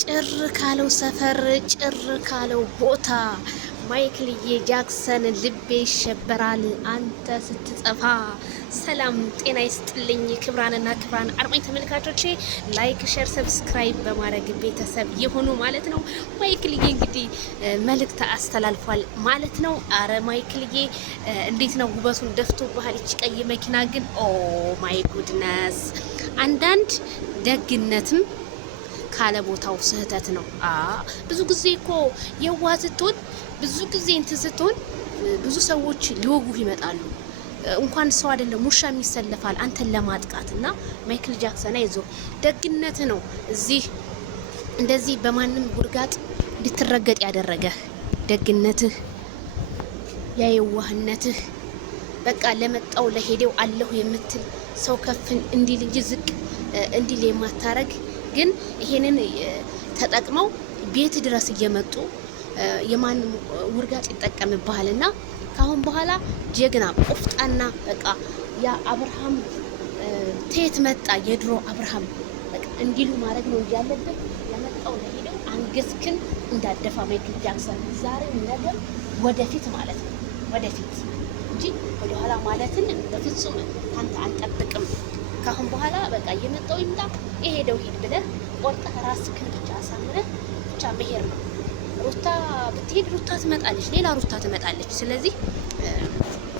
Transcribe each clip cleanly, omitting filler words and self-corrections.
ጭር ካለው ሰፈር ጭር ካለው ቦታ ማይክልዬ ጃክሰን ልቤ ይሸበራል አንተ ስትጠፋ። ሰላም ጤና ይስጥልኝ ክብራንና ክብራን አድማጭ ተመልካቾቼ፣ ላይክ ሼር ሰብስክራይብ በማድረግ ቤተሰብ የሆኑ ማለት ነው። ማይክልዬ እንግዲህ መልእክት አስተላልፏል ማለት ነው። አረ ማይክልዬ እንዴት ነው ውበቱን ደፍቶ ባህል ይች ቀይ መኪና ግን ኦ ማይ ጉድነስ። አንዳንድ ደግነትም ካለ ቦታው ስህተት ነው። ብዙ ጊዜ እኮ የዋ ስትሆን ብዙ ጊዜ እንትን ስትሆን ብዙ ሰዎች ሊወጉህ ይመጣሉ። እንኳን ሰው አይደለም ውሻም ይሰለፋል አንተን ለማጥቃት እና ማይክል ጃክሰን አይዞ ደግነት ነው እዚህ እንደዚህ በማንም ጉርጋጥ እንድትረገጥ ያደረገህ ደግነትህ፣ ያየዋህነትህ በቃ ለመጣው ለሄደው አለሁ የምትል ሰው ከፍን እንዲል እንጂ ዝቅ እንዲል የማታረግ ግን ይሄንን ተጠቅመው ቤት ድረስ እየመጡ የማንም ውርጋጭ ይጠቀምብሃልና ካሁን በኋላ ጀግና ቆፍጣና በቃ ያ አብርሃም ቴት መጣ የድሮ አብርሃም በቃ እንዲሉ ማድረግ ነው ያለበት። ለመጣው ለሄደው አንገስክን እንዳደፋ ማይክል ጃክሰን ዛሬ ነገር ወደፊት ማለት ነው ወደፊት እንጂ ወደ ኋላ ማለትን በፍጹም አንተ አንጠብቅም። ካሁን በኋላ በቃ የመጣው ይምጣ የሄደው ሂድ ብለህ ቆርጠህ ራስህን ብቻ አሳምነህ ብቻ መሄድ ነው። ሩታ ብትሄድ ሩታ ትመጣለች፣ ሌላ ሩታ ትመጣለች። ስለዚህ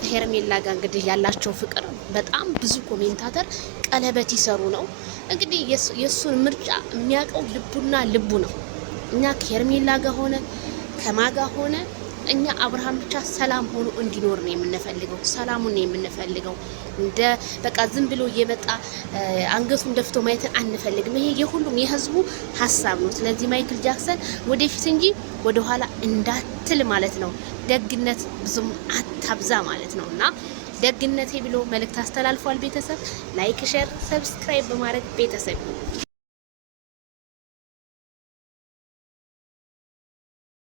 ሄርሜላ ጋር እንግዲህ ያላቸው ፍቅር በጣም ብዙ ኮሜንታተር ቀለበት ይሰሩ ነው እንግዲህ የሱን ምርጫ የሚያውቀው ልቡና ልቡ ነው። እኛ ከሄርሜላ ጋር ሆነ ከማጋ ሆነ እኛ አብርሃም ብቻ ሰላም ሆኖ እንዲኖር ነው የምንፈልገው። ሰላሙን ነው የምንፈልገው። እንደ በቃ ዝም ብሎ እየመጣ አንገቱን ደፍቶ ማየትን አንፈልግም። ይሄ የሁሉም የህዝቡ ሀሳብ ነው። ስለዚህ ማይክል ጃክሰን ወደፊት እንጂ ወደ ኋላ እንዳትል ማለት ነው። ደግነት ብዙም አታብዛ ማለት ነው እና ደግነቴ ብሎ መልእክት አስተላልፏል። ቤተሰብ ላይክ ሼር ሰብስክራይብ በማድረግ ቤተሰብ